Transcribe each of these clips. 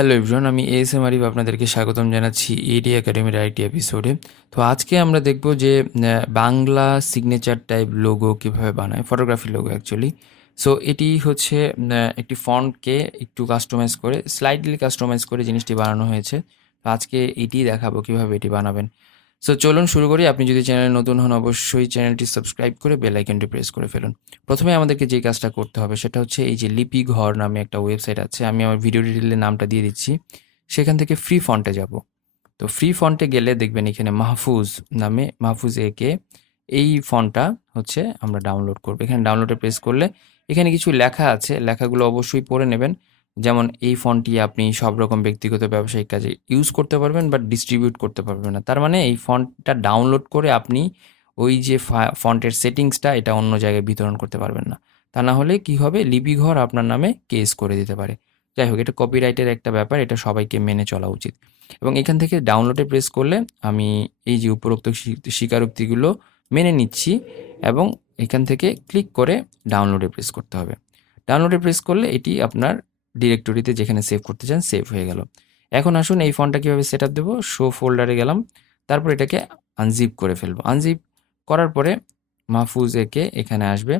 Hello everyone, আমি ASM Arif আপনাদেরকে স্বাগতম জানাচ্ছি এডি একাডেমির আরেকটি এপিসোডে। তো আজকে আমরা দেখব যে বাংলা সিগনেচার টাইপ লোগো কীভাবে বানায়, ফটোগ্রাফি লোগো অ্যাকচুয়ালি। সো এটি হচ্ছে একটি ফন্টকে একটু কাস্টমাইজ করে, স্লাইডলি কাস্টমাইজ করে জিনিসটি বানানো হয়েছে। তো আজকে এটি দেখাবো কীভাবে এটি বানাবেন। সো চলুন শুরু করি। আপনি যদি চ্যানেলে নতুন হন অবশ্যই চ্যানেলটি সাবস্ক্রাইব করে বেল আইকনটি প্রেস করে ফেলুন। প্রথমে আমাদেরকে যে কাজটা করতে হবে সেটা হচ্ছে এই যে লিপি ঘর নামে একটা ওয়েবসাইট আছে, আমি আমার ভিডিও ডিটেইলে নামটা দিয়ে দিচ্ছি। সেখান থেকে ফ্রি ফন্টে যাব। তো ফ্রি ফন্টে গেলে দেখবেন এখানে মাহফুজ নামে, মাহফুজ একে এই ফন্টটা হচ্ছে আমরা ডাউনলোড করব। এখানে ডাউনলোডে প্রেস করলে এখানে কিছু লেখা আছে, লেখাগুলো অবশ্যই পড়ে নেবেন। যেমন এই ফন্টটি আপনি সব রকম ব্যক্তিগত ব্যবসায়িক কাজে ইউজ করতে পারবেন, বাট ডিস্ট্রিবিউট করতে পারবেন না। তার মানে এই ফন্টটা ডাউনলোড করে আপনি ওই যে ফন্টের সেটিংসটা এটা অন্য জায়গায় বিতরণ করতে পারবেন না। তা না হলে কি হবে, লিপিঘর আপনার নামে কেস করে দিতে পারে। যাই হোক, এটা কপিরাইটের একটা ব্যাপার, এটা সবাইকে মেনে চলা উচিত। এবং এখান থেকে ডাউনলোডে প্রেস করলে আমি এই যে উপরোক্ত স্বীকারোক্তিগুলো মেনে নিচ্ছি এবং এখান থেকে ক্লিক করে ডাউনলোডে প্রেস করতে হবে। ডাউনলোডে প্রেস করলে এটি আপনার ডিরেক্টরিতে যেখানে সেভ করতে চান সেভ হয়ে গেল। এখন আসুন এই ফন্টটা কীভাবে সেট আপ দেবো। শো ফোল্ডারে গেলাম, তারপর এটাকে আনজিপ করে ফেলবো। আনজিপ করার পরে মাহফুজ একে এখানে আসবে।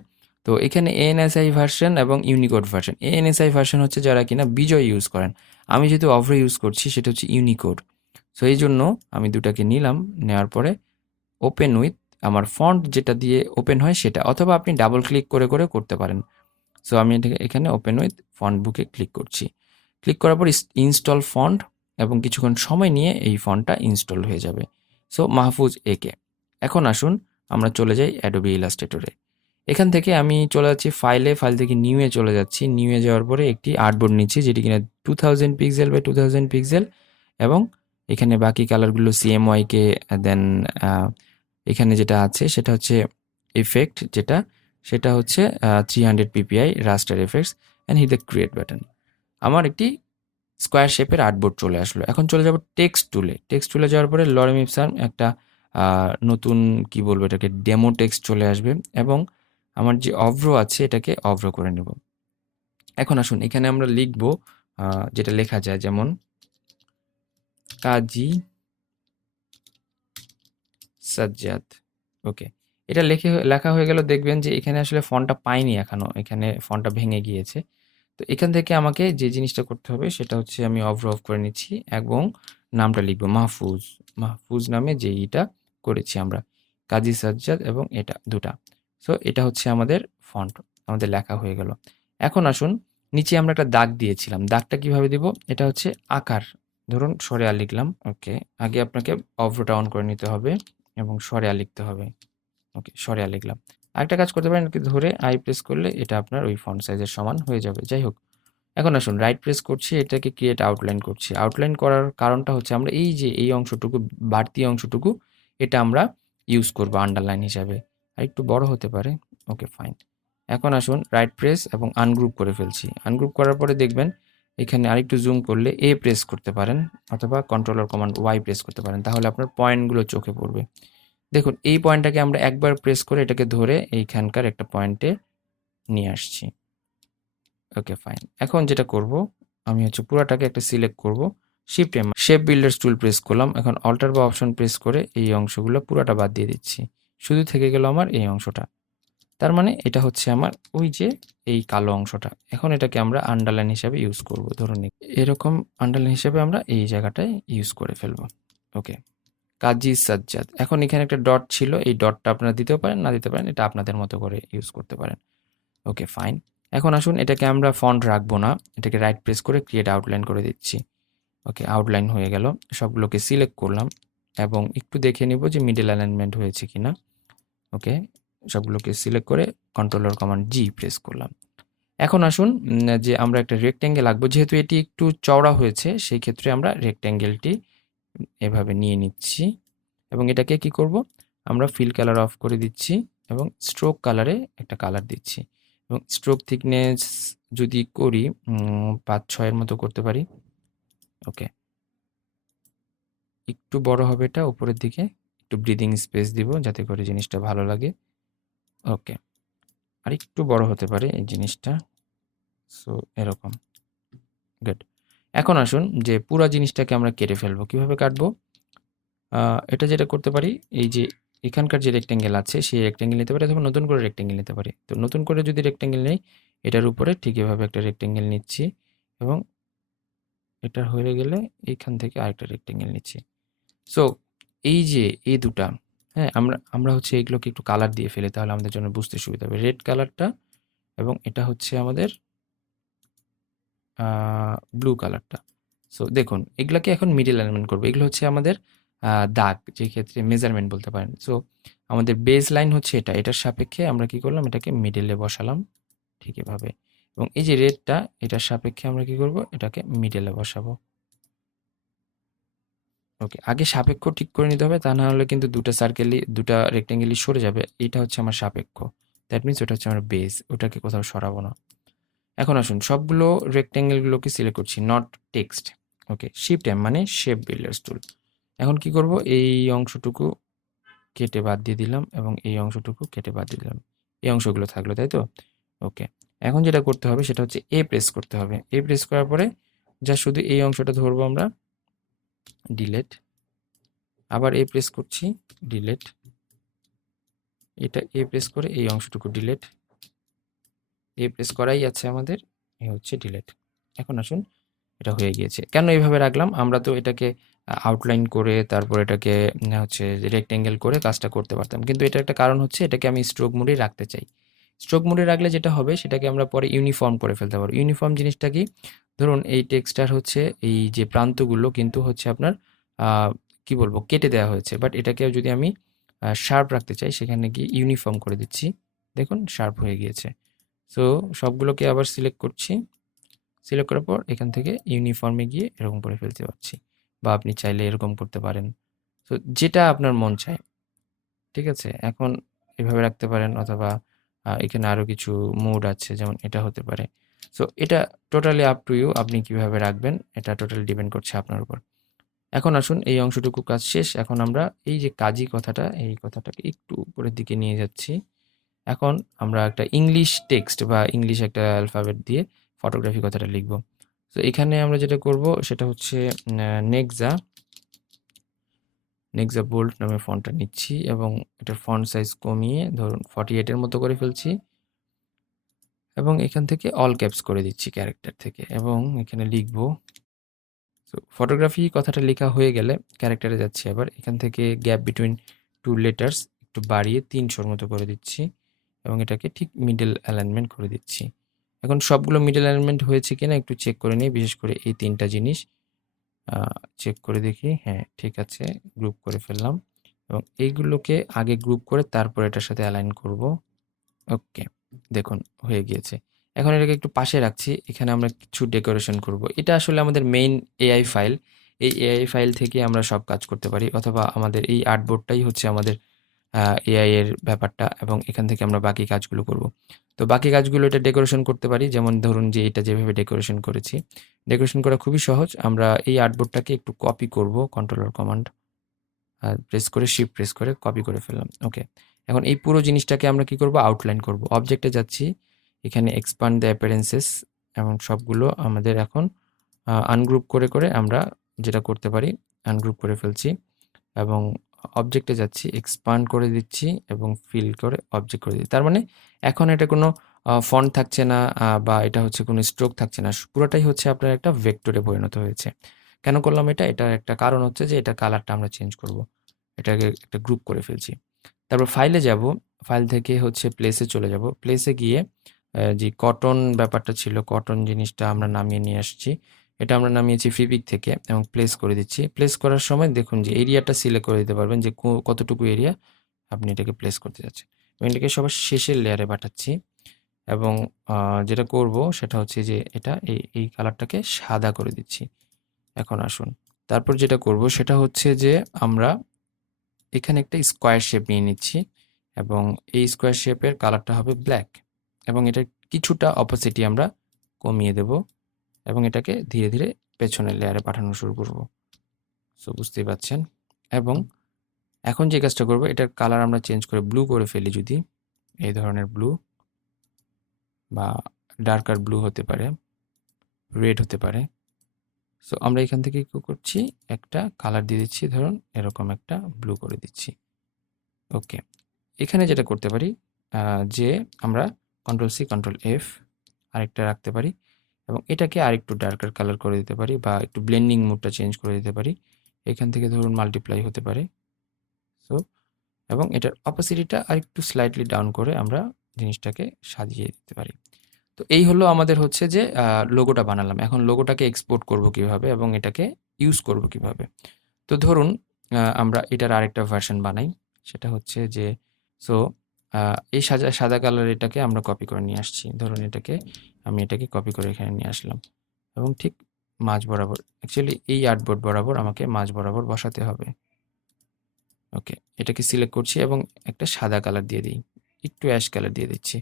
তো এখানে এএনএসআই ভার্সন এবং ইউনিকোড ভার্সন। এএনএসআই ভার্সন হচ্ছে যারা কিনা বিজয় ইউজ করেন, আমি যেহেতু অভ্র ইউজ করছি সেটা হচ্ছে ইউনিকোড। সো এই জন্য আমি দুটাকে নিলাম, নেওয়ার পরে ওপেন উইথ আমার ফন্ট যেটা দিয়ে ওপেন হয় সেটা, অথবা আপনি ডাবল ক্লিক করে করে করতে পারেন। সো আমি এখানে ওপেন উইথ ফন্ট বুকে ক্লিক করছি। ক্লিক করার পর ইনস্টল ফন্ট, এবং কিছুক্ষণ সময় নিয়ে এই ফন্টটা ইনস্টল হয়ে যাবে। সো মাহফুজ একে। এখন আসুন আমরা চলে যাই অ্যাডোবি ইলাস্ট্রেটরে। এখান থেকে আমি চলে যাচ্ছি ফাইলে, ফাইল থেকে নিউয়ে চলে যাচ্ছি। নিউয়ে যাওয়ার পরে একটি আর্টবোর্ড নিচ্ছি যেটি কিনা 2000 পিক্সেল বাই 2000 পিক্সেল, এবং এখানে বাকি কালারগুলো সিএমওয়াইকে দেন এখানে যেটা আছে সেটা হচ্ছে এফেক্ট, সেটা হচ্ছে 300 PPI raster effects, and hit the create button. আমার একটি স্কোয়ার শেপের আর্টবোর্ড চলে আসলো। এখন চলে যাব টেক্সট টুলে। টেক্সট টুলে যাওয়ার পরে লরেম ইপসন একটা নতুন কি বলবো এটাকে ডেমো টেক্সট চলে আসবে, এবং আমার যে অভ্র আছে এটাকে অভ্র করে নেব। এখন আসুন এখানে আমরা লিখব যেটা লেখা যায়, যেমন কাজী সাজ্জাদ। ওকে, এটা লেখা হয়ে গেল। দেখবেন যে এখানে আসলে ফন্টটা পাইনি এখনো, এখানে ফন্টটা ভেঙে গিয়েছে। তো এখান থেকে আমাকে যে জিনিসটা করতে হবে সেটা হচ্ছে আমি অফ করে নিচ্ছি এবং নামটা লিখবো মাহফুজ। মাহফুজ নামে যেইটা করেছি আমরা, কাজী সাজ্জাদ, এবং এটা দুটা। সো এটা হচ্ছে আমাদের ফন্ট, আমাদের লেখা হয়ে গেল। এখন আসুন নিচে আমরা একটা দাগ দিয়েছিলাম, দাগটা কিভাবে দিব, এটা হচ্ছে আকার। ধরুন সরেয়া লিখলাম। ওকে, আগে আপনাকে অভ্রটা অন করে নিতে হবে এবং সরেয়া লিখতে হবে। ওকে, সরেয়া লিখলাম। আরেকটা কাজ করতে পারেন, ধরে আই প্রেস করলে এটা আপনার ওই ফন্ট সাইজের সমান হয়ে যাবে। যাই হোক, এখন আসুন রাইট প্রেস করছি, এটাকে ক্রিয়েট আউটলাইন করছি। আউটলাইন করার কারণটা হচ্ছে আমরা এই যে এই অংশটুকু, বাড়তি অংশটুকু, এটা আমরা ইউজ করবো আন্ডারলাইন হিসাবে। আর একটু বড় হতে পারে। Okay fine. এখন আসুন রাইট প্রেস এবং আনগ্রুপ করে ফেলছি। আনগ্রুপ করার পরে দেখবেন এখানে আরেকটু জুম করলে এ প্রেস করতে পারেন, অথবা কন্ট্রোলার কমান্ড ওয়াই প্রেস করতে পারেন, তাহলে আপনার পয়েন্টগুলো চোখে পড়বে। দেখুন এই পয়েন্টটাকে আমরা একবার প্রেস করে এটাকে ধরে এইখানকার একটা পয়েন্টে নিয়ে আসছি। Okay fine. এখন যেটা করব, আমি হচ্ছে পুরাটাকে একটা সিলেক্ট করব, শিফট এম, শেপ বিল্ডার্স টুল প্রেস করলাম। এখন অল্টার বা অপশন প্রেস করে এই অংশগুলো পুরাটা বাদ দিয়ে দিচ্ছি, শুধু থেকে গেল আমার এই অংশটা। তার মানে এটা হচ্ছে আমার ওই যে এই কালো অংশটা। এখন এটাকে আমরা আন্ডারলাইন হিসাবে ইউজ করব। ধরুন এরকম আন্ডারলাইন হিসাবে আমরা এই জায়গাটায় ইউজ করে ফেলবো। ওকে, কাজী সাজ্জাদ। এখন এখানে একটা ডট ছিল, এই ডটটা আপনারা দিতেও পারেন, না দিতে পারেন, এটা আপনাদের মতো করে ইউজ করতে পারেন। Okay fine. এখন আসুন এটাকে আমরা ফন্ট রাখবো না, এটাকে রাইট প্রেস করে ক্রিয়েট আউটলাইন করে দিচ্ছি। ওকে, আউটলাইন হয়ে গেল। সবগুলোকে সিলেক্ট করলাম এবং একটু দেখে নিব যে মিডল অ্যালাইনমেন্ট হয়েছে কিনা। ওকে, সবগুলোকে সিলেক্ট করে কন্ট্রোলার কমান্ড জি প্রেস করলাম। এখন আসুন যে আমরা একটা রেক্ট্যাঙ্গেল আঁকবো, যেহেতু এটি একটু চওড়া হয়েছে সেই ক্ষেত্রে আমরা রেক্ট্যাঙ্গেলটি এভাবে নিয়ে নিচ্ছি এবং এটাকে কি করব, আমরা ফিল কালার অফ করে দিচ্ছি এবং স্ট্রোক কালারে একটা কালার দিচ্ছি, এবং স্ট্রোক থিকনেস যদি করি 5-6 মতো করতে পারি। ওকে, একটু বড় হবে এটা উপরের দিকে, একটু ব্রিদিং স্পেস দিব যাতে করে জিনিসটা ভালো লাগে। ওকে, আর একটু বড় হতে পারে এই জিনিসটা। সো এরকম, গুড। এখন আসুন যে পুরো জিনিসটাকে আমরা কেটে ফেলবো। কিভাবে কাটবো? এটা যেটা করতে পারি, এই যে এখানকার যে রেক্টেঙ্গেল আছে সেই রেক্টেঙ্গেল নিতে পারি অথবা নতুন করে রেক্টেঙ্গেল নিতে পারি। তো নতুন করে যদি রেক্টেঙ্গেল নেই, এটার উপরে ঠিক এভাবে একটা রেক্টেঙ্গেল নিচ্ছি এবং এটা হয়ে গেলে এইখান থেকে আরেকটা রেক্টেঙ্গেল নিচ্ছি। সো এই যে এই দুটা, হ্যাঁ, আমরা আমরা হচ্ছে এগুলোকে একটু কালার দিয়ে ফেলি, তাহলে আমাদের জন্য বুঝতে সুবিধা হবে। রেড কালারটা এবং এটা হচ্ছে আমাদের ব্লু কালারটা। সো দেখুন এগুলাকে এখন মিডল অ্যালাইনমেন্ট করবো। এগুলো হচ্ছে আমাদের দাগ, যে ক্ষেত্রে মেজারমেন্ট বলতে পারেন। সো আমাদের বেস লাইন হচ্ছে এটা, এটার সাপেক্ষে আমরা কি করলাম, এটাকে মিডলে বসালাম ঠিক এভাবে। এবং এই যে রেডটা, এটার সাপেক্ষে আমরা কি করব, এটাকে মিডলে বসাবো। ওকে, আগে সাপেক্ষ ঠিক করে নিতে হবে, তা না হলে কিন্তু দুটা সার্কেলই, দুটা রেক্টেঙ্গেলই সরে যাবে। এটা হচ্ছে আমার সাপেক্ষ, দ্যাট মিনস ওটা হচ্ছে আমার বেস, ওটাকে কোথাও সরাবো না। এখন আসুন সবগুলো রেক্টেঙ্গেলগুলোকে সিলেক্ট করছি, not text. Okay, shift M মানে শেপ বিল্ডার্স টুল। এখন কি করব, এই অংশটুকু কেটে বাদ দিয়ে দিলাম এবং এই অংশটুকু কেটে বাদ দিয়ে দিলাম। এই অংশগুলো থাকলো, তাই তো? ওকে, এখন যেটা করতে হবে সেটা হচ্ছে এ প্রেস করতে হবে। এ প্রেস করার পরে যা শুধু এই অংশটা ধরবো আমরা, ডিলেট, আবার এ প্রেস করছি, ডিলেট, এটা এ প্রেস করে এই অংশটুকু ডিলেট, এ প্রেস করাই আছে আমাদের, এ হচ্ছে ডিলেট। এখন আসুন, এটা হয়ে গিয়েছে। কেন এইভাবে রাখলাম, আমরা তো এটাকে আউটলাইন করে তারপর এটাকে হচ্ছে রেক্টেঙ্গেল করে কাজটা করতে পারতাম, কিন্তু এটা একটা কারণ হচ্ছে এটাকে আমি স্ট্রোক মোডে রাখতে চাই। স্ট্রোক মোডে রাখলে যেটা হবে সেটাকে আমরা পরে ইউনিফর্ম করে ফেলতে পারবো। ইউনিফর্ম জিনিসটা কি, ধরুন এই টেক্সটার হচ্ছে এই যে প্রান্তগুলো কিন্তু হচ্ছে আপনার কি বলবো, কেটে দেওয়া হয়েছে, বাট এটাকে যদি আমি শার্প রাখতে চাই, সেখানে গিয়ে ইউনিফর্ম করে দিচ্ছি, দেখুন শার্প হয়ে গিয়েছে। সো সবগুলোকে আবার সিলেক্ট করছি, সিলেক্ট করার পর এখান থেকে ইউনিফর্মে গিয়ে এরকম করে ফেলতে পারছি, বা আপনি চাইলে এরকম করতে পারেন। তো যেটা আপনার মন চায়, ঠিক আছে? এখন এভাবে রাখতে পারেন, অথবা এখানে আরও কিছু মোড আছে, যেমন এটা হতে পারে। সো এটা টোটালি আপ টু ইউ, আপনি কিভাবে রাখবেন এটা টোটালি ডিপেন্ড করছে আপনার উপর। এখন আসুন এই অংশটুকু কাজ শেষ। এখন আমরা এই যে কাজী কথাটা, এই কথাটাকে একটু উপরের দিকে নিয়ে যাচ্ছি। এখন আমরা একটা ইংলিশ টেক্সট বা ইংলিশ একটা অ্যালফাবেট দিয়ে ফটোগ্রাফি কথাটা লিখব। তো এখানে আমরা যেটা করব সেটা হচ্ছে নেক্সা, নেক্সা বোল্ড নামে ফন্টটা নিচ্ছি এবং এটার ফন্ট সাইজ কমিয়ে ধরুন 48 এর মতো করে ফেলছি এবং এখান থেকে অল ক্যাপস করে দিচ্ছি ক্যারেক্টার থেকে এবং এখানে লিখব। তো ফটোগ্রাফি কথাটা লেখা হয়ে গেলে ক্যারেক্টারে যাচ্ছি, আবার এখান থেকে গ্যাপ বিটুইন টু লেটার্স একটু বাড়িয়ে 300 মতো করে দিচ্ছি এবং এটাকে ঠিক মিডল অ্যালাইনমেন্ট করে দিচ্ছি। এখন সবগুলো মিডল অ্যালাইনমেন্ট হয়েছে কিনা একটু চেক করে নিই, বিশেষ করে এই 3টা জিনিস চেক করে দেখি। হ্যাঁ, ঠিক আছে, গ্রুপ করে ফেললাম এবং এইগুলোকে আগে গ্রুপ করে তারপর এটার সাথে অ্যালাইন করব। ওকে, দেখুন হয়ে গিয়েছে। এখন এটাকে একটু পাশে রাখছি, এখানে আমরা কিছু ডেকোরেশন করব। এটা আসলে আমাদের মেইন এআই ফাইল। এই এআই ফাইল থেকে আমরা সব কাজ করতে পারি, অথবা আমাদের এই আর্টবোর্ডটাই হচ্ছে আমাদের এআই এর ব্যাপারটা, এবং এখান থেকে আমরা বাকি কাজগুলো করব। তো বাকি কাজগুলো এটা ডেকোরেশন করতে পারি, যেমন ধরুন যে এটা যেভাবে ডেকোরেশন করেছি, ডেকোরেশন করা খুবই সহজ। আমরা এই আর্টবোর্ডটাকে একটু কপি করব, কন্ট্রোলার কমান্ড প্রেস করে, শিফট প্রেস করে কপি করে ফেললাম। ওকে, এখন এই পুরো জিনিসটাকে আমরা কি করব, আউটলাইন করব। অবজেক্টে যাচ্ছি, এখানে এক্সপান্ড দ্য অ্যাপিয়ারেন্সেস, এবং সবগুলো আমাদের এখন আনগ্রুপ করে করে আমরা যেটা করতে পারি, আনগ্রুপ করে ফেলছি এবং অবজেক্টে যাচ্ছি, এক্সপান্ড করে দিচ্ছি এবং ফিল করে অবজেক্ট করে দিচ্ছি। তার মানে এখন এটা কোনো ফন্ট থাকছে না, বা এটা হচ্ছে কোনো স্ট্রোক থাকছে না, পুরোটাই হচ্ছে আপনার একটা ভেক্টরে পরিণত হয়েছে। কেন করলাম এটা? এটার একটা কারণ হচ্ছে যে এটার কালারটা আমরা চেঞ্জ করব। এটাকে একটা গ্রুপ করে ফেলছি। তারপর ফাইলে যাব, ফাইল থেকে হচ্ছে প্লেসে চলে যাব। প্লেসে গিয়ে যে কটন ব্যাপারটা ছিল, কটন জিনিসটা আমরা নামিয়ে নিয়ে আসছি। এটা আমরা নামিয়েছি ফেব্রিক থেকে এবং প্লেস করে দিচ্ছি। প্লেস করার সময় দেখুন যে এরিয়াটা সিলেক্ট করে দিতে পারবেন যে কতটুকু এরিয়া আপনি এটাকে প্লেস করতে যাচ্ছেন। এবং এটাকে সবার শেষের লেয়ারে পাঠাচ্ছি এবং যেটা করব সেটা হচ্ছে যে এটা এই কালারটাকে সাদা করে দিচ্ছি। এখন আসুন, তারপর যেটা করব সেটা হচ্ছে যে আমরা এখানে একটা স্কোয়ার শেপ নিয়ে নিচ্ছি এবং এই স্কোয়ার শেপের কালারটা হবে ব্ল্যাক এবং এটার কিছুটা অপোসিটি আমরা কমিয়ে দেব এবং এটাকে ধীরে ধীরে পেছনের লেয়ারে পাঠানো শুরু করব। সো বুঝতেই পাচ্ছেন। এবং এখন যে কাজটা করব, এটার কালার আমরা চেঞ্জ করে ব্লু করে ফেলি, যদি এই ধরনের ব্লু বা ডার্কার ব্লু হতে পারে, রেড হতে পারে, সো আমরা এখান থেকে কি করছি, একটা কালার দিয়ে দিচ্ছি, ধরুন এরকম একটা ব্লু করে দিচ্ছি। ওকে, এখানে যেটা করতে পারি যে আমরা কন্ট্রোল সি কন্ট্রোল এফ আরেকটা রাখতে পারি এবং এটাকে আরেকটু ডার্কার কালার করে দিতে পারি বা একটু ব্লেন্ডিং মোডটা চেঞ্জ করে দিতে পারি। এখান থেকে ধরুন মাল্টিপ্লাই হতে পারে। সো এবং এটার অপোসিটিটা আরেকটু স্লাইটলি ডাউন করে আমরা জিনিসটাকে সাজিয়ে দিতে পারি। তো এই হলো আমাদের হচ্ছে যে লোগোটা বানালাম। এখন লোগোটাকে এক্সপোর্ট করব কিভাবে এবং এটাকে ইউজ করব কিভাবে। তো ধরুন আমরা এটার আরেকটা ভার্সন বানাই। সেটা হচ্ছে যে সো এই সাদা কালার এটাকে আমরা কপি করে নিয়ে আসছি। ধরুন আমি এটাকে কপি করে এখানে নিয়ে আসলাম এবং ঠিক মাঝ বরাবর, অ্যাকচুয়ালি এই আর্টবোর্ড বরাবর আমাকে মাঝ বরাবর বসাতে হবে। ওকে, এটাকে সিলেক্ট করছি এবং একটা সাদা কালার দিয়ে দিই, একটু অ্যাশ কালার দিয়ে দিচ্ছি।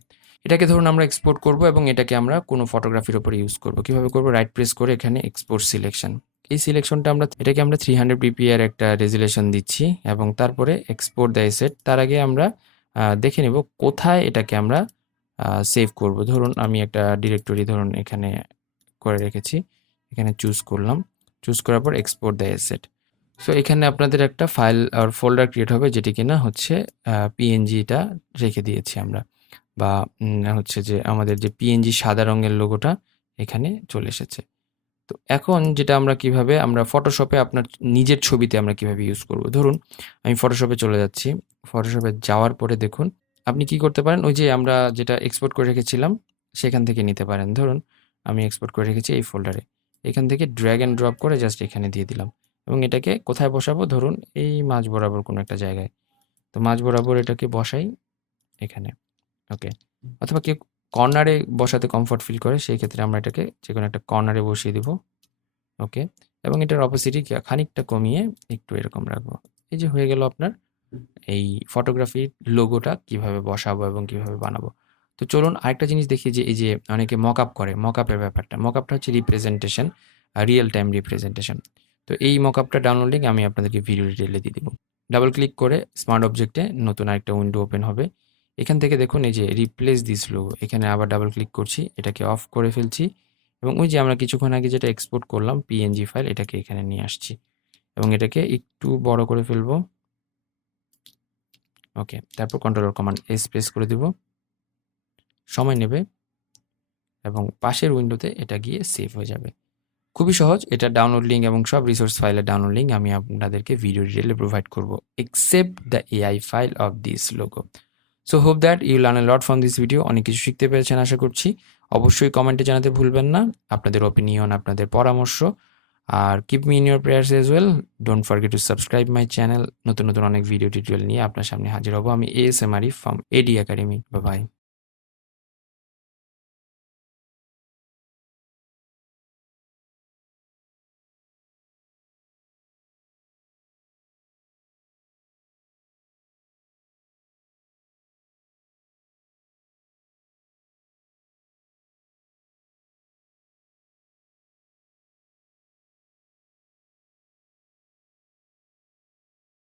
এটাকে ধরুন আমরা এক্সপোর্ট করব এবং এটাকে আমরা কোনো ফটোগ্রাফির উপরে ইউজ করব। কিভাবে করব, রাইট প্রেস করে এখানে এক্সপোর্ট সিলেকশন, এই সিলেকশনটা এটাকে আমরা 300 পিপি এর একটা রেজুলেশন দিচ্ছি এবং তারপরে এক্সপোর্ট দ্য এসেট। তার আগে আমরা দেখে নেব কোথায় এটাকে আমরা সেভ করব। ধরুন আমি একটা ডিরেক্টরি ধরুন এখানে করে রেখেছি, এখানে চুজ করলাম, চুজ করার পর এক্সপোর্ট দ্য এসেট। সো এখানে আপনাদের একটা ফাইল আর ফোল্ডার ক্রিয়েট হবে যেটি কিনা হচ্ছে পিএনজিটা রেখে দিয়েছি আমরা, বা হচ্ছে যে আমাদের যে পিএনজি সাদা রঙের লোগোটা এখানে চলে এসেছে। তো এখন যেটা আমরা কিভাবে আমরা ফটোশপে আপনার নিজের ছবিতে আমরা কিভাবে ইউজ করব। ধরুন আমি ফটোশপে চলে যাচ্ছি, ফটোশপে যাওয়ার পরে দেখুন আপনি কি করতে পারেন, ওই যে আমরা যেটা এক্সপোর্ট করে রেখেছিলাম সেখান থেকে নিতে পারেন। ধরুন আমি এক্সপোর্ট করে রেখেছি এই ফোল্ডারে, এখান থেকে ড্র্যাগ অ্যান্ড ড্রপ করে জাস্ট এখানে দিয়ে দিলাম এবং এটাকে কোথায় বসাবো, ধরুন এই মাঝ বরাবর কোনো একটা জায়গায়। তো মাঝ বরাবর এটাকে বসাই এখানে। ওকে, অথবা কেউ কর্নারে বসাতে কমফর্ট ফিল করে, সেই ক্ষেত্রে আমরা এটাকে যে কোনো একটা কর্নারে বসিয়ে দিব। ওকে, এবং এটার অপোসিটি খানিকটা কমিয়ে একটু এরকম রাখবো। এই যে হয়ে গেল আপনার এই ফটোগ্রাফির লোগোটা কিভাবে বসাবো এবং কিভাবে বানাবো। তো চলুন আরেকটা জিনিস দেখি, যে এই যে অনেকে মকআপ করে, মকআপের ব্যাপারটা। মকআপটা হচ্ছে রিপ্রেজেন্টেশন, রিয়েল টাইম রিপ্রেজেন্টেশন। তো এই মকআপটা ডাউনলোড লিঙ্ক আমি আপনাদেরকে ভিডিও ডিটেইলে দিয়ে দিব। ডাবল ক্লিক করে স্মার্ট অবজেক্টে নতুন আরেকটা উইন্ডো ওপেন হবে। এখান থেকে দেখুন এই যে রিপ্লেস দিস লোগো, এখানে আবার ডাবল ক্লিক করছি, এটাকে অফ করে ফেলছি এবং ওই যে আমরা কিছুক্ষণ আগে যেটা এক্সপোর্ট করলাম পিএনজি ফাইল, এটাকে এখানে নিয়ে আসছি এবং এটাকে একটু বড় করে ফেলবো। ওকে, তারপর কন্ট্রোল কমান্ড এস প্রেস করে দিব, সময় নেবে এবং পাশের উইন্ডোতে এটা গিয়ে সেভ হয়ে যাবে। খুবই সহজ, এটা ডাউনলোড লিঙ্ক এবং সব রিসোর্স ফাইলের ডাউনলোড লিঙ্ক আমি আপনাদেরকে ভিডিও ডিটেইলে প্রোভাইড করব, except the AI file of this logo. So hope that you learn a lot from this video. অনেক কিছু শিখতে পেরেছেন আশা করছি। অবশ্যই কমেন্টে জানাতে ভুলবেন না আপনাদের ওপিনিয়ন, আপনাদের পরামর্শ। আর keep me in your prayers as well. Don't forget to subscribe my channel. নতুন নতুন অনেক ভিডিও টিউটোরিয়াল নিয়ে আপনার সামনে হাজির হব আমি, ASM Arif from AD academy. Bye bye.